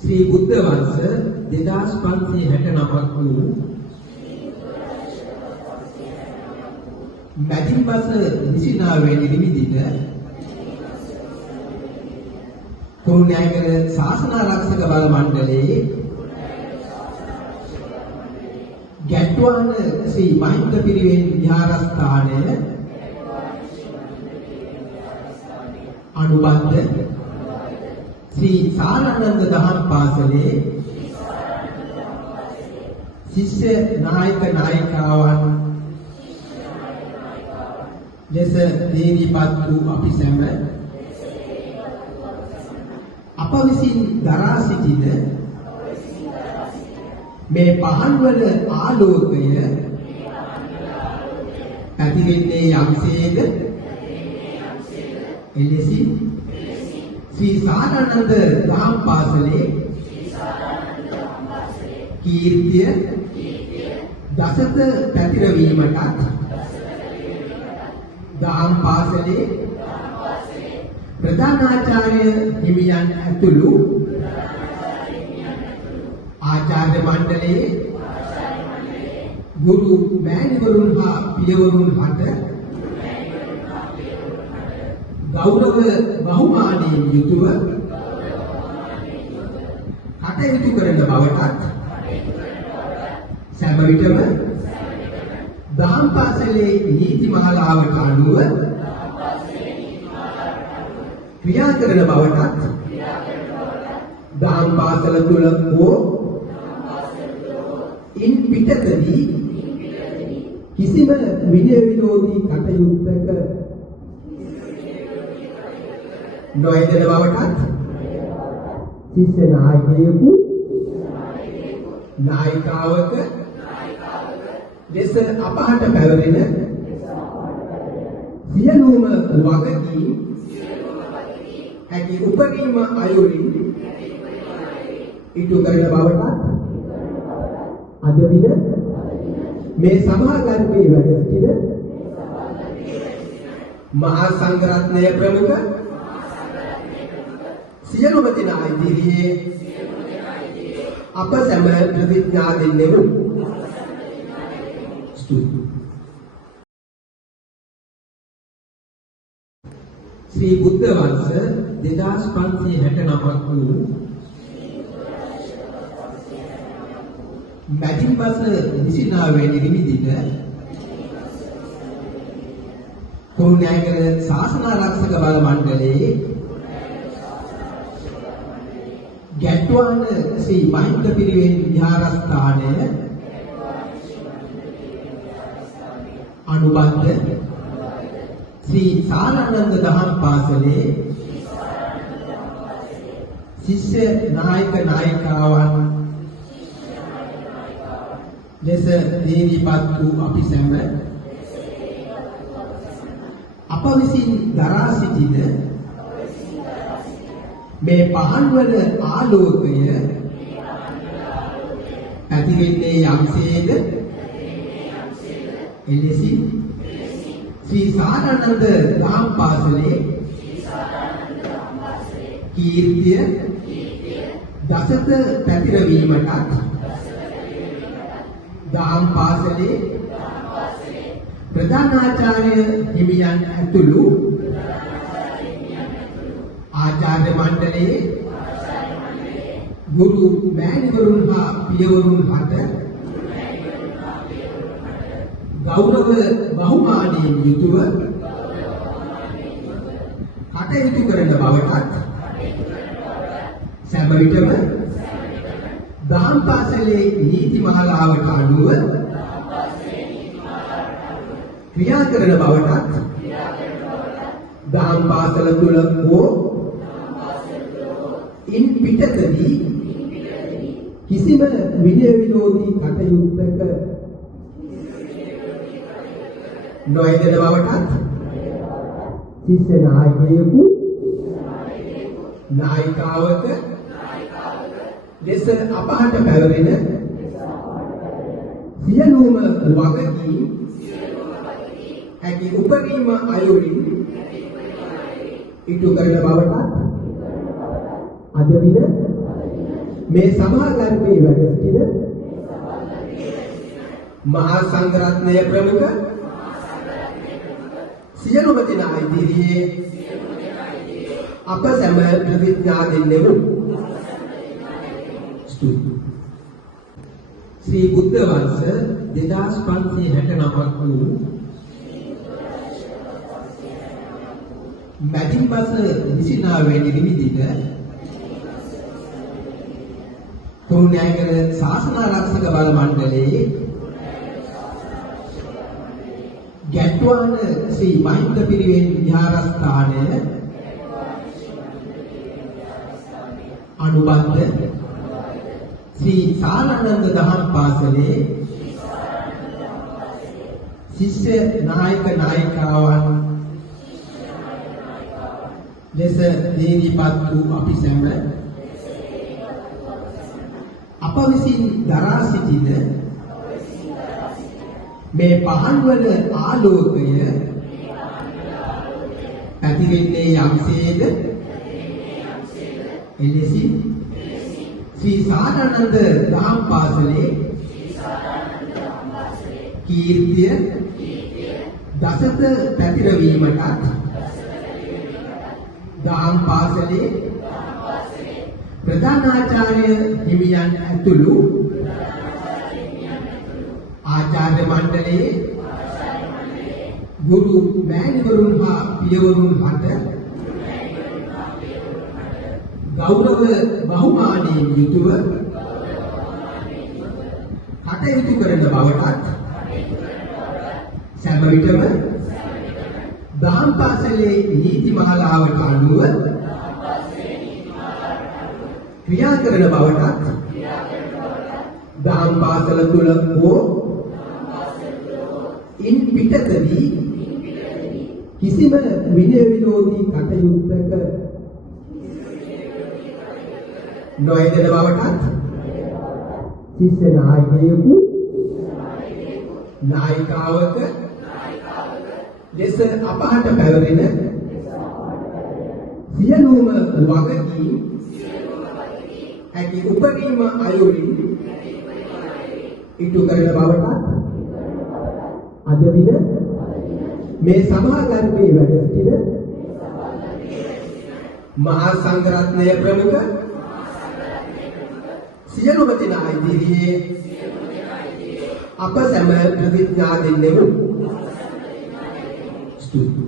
ශ්‍රී බුද්ධ වර්ෂ 2569ක් වූ මැදින් මාස 29 වෙනි දින කුරුණෑගල ශාසනාරක්ෂක බල මණ්ඩලයේ ගැට්ටුවාන ශ්‍රී මහින්ද පිරිවෙන් විහාරස්ථානය අනුබද්ධ ශ්‍රී සාරානන්ද දහම් පාසලේ ශිෂ්‍ය නායක නායිකාවන් ලෙස දේදීපත් වූ අපි සැම අප විසින් දරා සිටින මේ පහන්වල ආලෝකය පැතිරෙන්නේ යම්සේද එලෙසින් ශ්‍රී සාරානන්ද දහම් පාසලේ කීර්තිය දසත පැතිරවීමටත් දහම් පාසලේ ප්‍රධානාචාර්ය හිමියන් ඇතුළු ආචාර්ය මණ්ඩලයේ ගුරු මෑණිවරුන් හා පියවරුන් හට ගෞරව බහුමානයෙන් යුතුව කටයුතු කරන බවටත් සෑම විටම දහම් පාසලේ නීති මාලාවට අනුව ක්‍රියා කරන බවටත් දහම් පාසල තුළ හෝ ඉන් පිටතදී කිසිම විනය විරෝධී කටයුත්තක නොයෙදෙන බවටත් ශිෂ්‍ය නායකයෙකු නායිකාවක ලෙස අපහට පැවරෙන සියලුම වගකීම් හැකි උපරිම අයුරින් ඉටු කරන බවටත් අද දින මේ සමාගමේ වැඩ සිටින මහා සංඝරත්නය ප්‍රමුඛ සියලුම දෙනා ඉදිරියේ අප සැම ප්‍රතිඥා දෙන්නෙමු. ශ්‍රී බුද්ධ වර්ෂ 2569ක් වූ මැදින් මාස 29 වෙනි දින කුරුණෑගල ශාසනාරක්ෂක බල මණ්ඩලයේ ගැට්ටුවාන ශ්‍රී මහින්ද පිරිවෙන් විහාරස්ථානය අනුබද්ධ ශ්‍රී සාරානන්ද දහම් පාසලේ ශිෂ්‍ය නායක නායිකාවන් ලෙස දේදීපත් වූ අපි සැම අප විසින් දරා සිටින මේ පහන්වල ආලෝකය පැතිරෙන්නේ යම්සේද එලෙසින් ශ්‍රී සාරානන්ද දහම් පාසලේ කීර්තිය දසත පැතිරවීමටත් දහම් පාසලේ ප්‍රධානාචාර්ය හිමියන් ඇතුළු ආචාර්ය මණ්ඩලයේ ගුරු මෑණිවරුන් හා පියවරුන් හට ගෞරව බහුමානයෙන් යුතුව කටයුතු කරන බවටත් සෑම විටම දහම් පාසලේ නීති මාලාවට අනුව ක්‍රියා කරන බවටත් දහම් පාසල තුළ හෝ ඉන් පිටතදී කිසිම විනය විරෝධී කටයුත්තක නොයෙදෙන බවටත් ශිෂ්‍ය නායකයෙකු නායිකාවක ලෙස අපහට පැවරෙන සියලුම වගකීම් හැකි උපරිම අයුරින් ඉටු කරන බවටත් අද දින මේ සභාගර්භයේ වැඩ සිටින මහා සංඝරත්නය ප්‍රමුඛ සියලුම දෙනා ඉදිරියේ අප සැම ප්‍රතිඥා දෙන්නෙමු. ශ්‍රී බුද්ධ වර්ෂ 2569ක් වූ මැදින් මාස 29 වෙනි දිනදින කුරුණෑගල ශාසන ආරක්ෂක බල මණ්ඩලයේ ගැට්ටුවාන ශ්‍රී මහින්ද පිරිවෙන් විහාරස්ථානය අනුබද්ධ ශ්‍රී සාරානන්ද දහම් පාසලේ ශිෂ්‍ය නායක නායිකාවන් ලෙස දීපත් වූ අපි සැම අප විසින් දරා සිටින මේ පහන්වන ආලෝකය පැතිරෙන්නේ යම්සේද එලෙසින් ශ්‍රී සාරානන්ද දහම් පාසලේ කීර්තිය දසත පැතිරවීමටත් දහම් පාසලේ ප්‍රධානාචාර්ය හිමියන් ඇතුළු ආචාර්ය මණ්ඩලයේ ගුරු මෑණිවරුන් හා පියවරුන් හට ගෞරව බහුමානයෙන් යුතුව කටයුතු කරන බවටත් සෑම විටම දහම් පාසලේ නීති මාලාවට අනුව ක්‍රියා කරන බවටත් දහම් පාසල තුළ හෝ ඉන් පිටතදී කිසිම විනය විරෝධී කටයුත්තක නොයෙදෙන බවටත් ශිෂ්‍ය නායකයෙකු නායිකාවක ලෙස අපහට පැවරෙන සියලුම වගකීම් ඇති උපරිම අයුරින් ඉටු කරන බවටත් අද දින මේ සභාගර්භයේ වැඩ සිටින මහා සංඝරත්නය ප්‍රමුඛ සියලුම දෙනා ඉදිරියේ අප සැම ප්‍රතිඥා දෙන්නෙමු. ස්තුතියි.